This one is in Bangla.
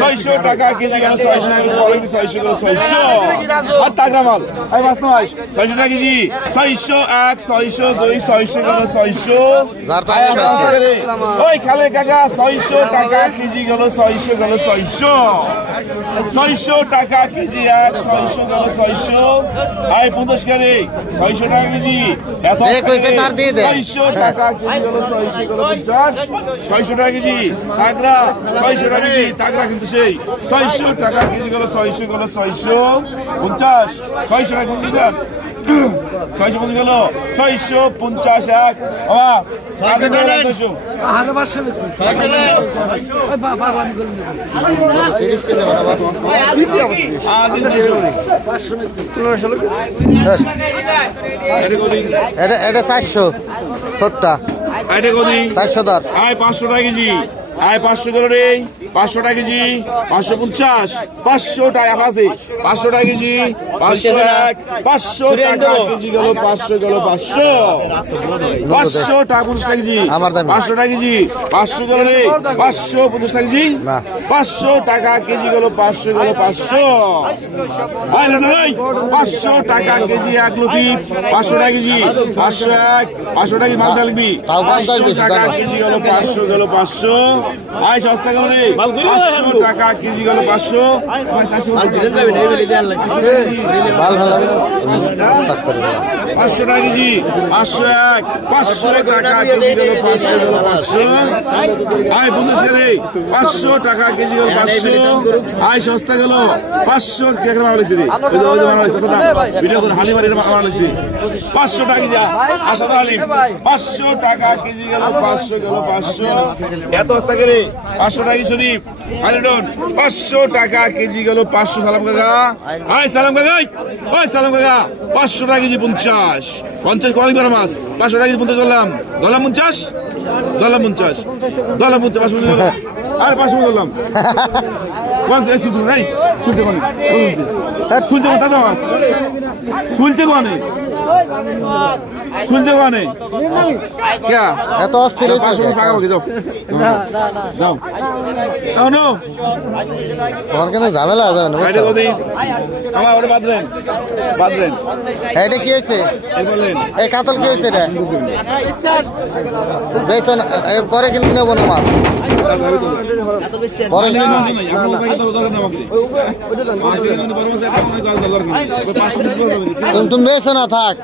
ছয়শো টাকা কেজি গেল, 600 টাকা মাল। 600 টাকা কেজি, 601, 602, 600 গেল, 600। ওই খালে কাকা 600 টাকা কেজি গেল, 600 গেল, 600। 600 টাকা কেজি 1, 600 গেল, 600। 50 করে 600 টাকা কেজি, 600 টাকা কেজি গেল, 600 গেল, 50। 600 টাকা কেজি তাগড়া, 600 টাকা কেজি তাগড়া কিন্তু সেই 600 টাকা কেজি গেল, 600 গেল, 650। 600 টাকা কেজি 650 গেল, 650 এক। এটা 400 ছোট্টা, 400 দর। 500 টাকা কেজি, 500 গেল রে, 500 টাকা কেজি, 550। 500 টাকা আছে, 500 টাকা কেজি, 501, 500 টাকা কেজি গেল, 500 গেল, 500। 500 টাকা 50 টাকা কেজি, 500 টাকা কেজি, 500 গেল রে, 550 টাকা কেজি, 500 টাকা কেজি গেল, 500 গেল, 500। 500 টাকা কেজি এক লতিফ, 500 টাকা কেজি, 501, 500 টাকা মালদা লিখবি, 500 টাকা কেজি গেল, 500 গেল, 500। সস্তা গেল রে, 500 টাকা কেজি গেল, 500। 500 টাকা কেজি, 501, 500 টাকা কেজি গেল, 500 গেল, 500। 500 টাকা কেজি গেল, 500। সস্তা গেল, 500 টাকা মারা লাগছে রে, ভিডিও করে হালি মারি মারা লাগছে। 500 টাকা কেজি, আসাদ আলিম 500 টাকা কেজি গেল, 500 গেল, 500। এত সস্তা করে 500 টাকা শরীফ আলিডন, 500 টাকা কেজি গেল, 500। সালাম কাকা, সালাম কাকা, সালাম কাকা। 500 টাকা কেজি 50, 50 কোয়ালি বড় মাছ। 500 টাকা কেজি 50 করলাম, দলাম 50, দলাম 50, দলাম 50, 500 করলাম। আর 500 করলাম, শুনতে কোনে, শুনতে কোন দাদা মাছ, শুনতে কোনে, শুনতে কোনে এত অস্থির। 500 টাকা বলি দাও, দাও, দাও নো। তোমার কেন ঝামেলা আছে না? আমার ওটা বাদলেন, বাদলেন। এটা কি হয়েছে? এই কাতল কি হয়েছে? এটা বেচন পরে কিন্তু নেবো না মাছ, পরে তুমি বেছো না, থাক।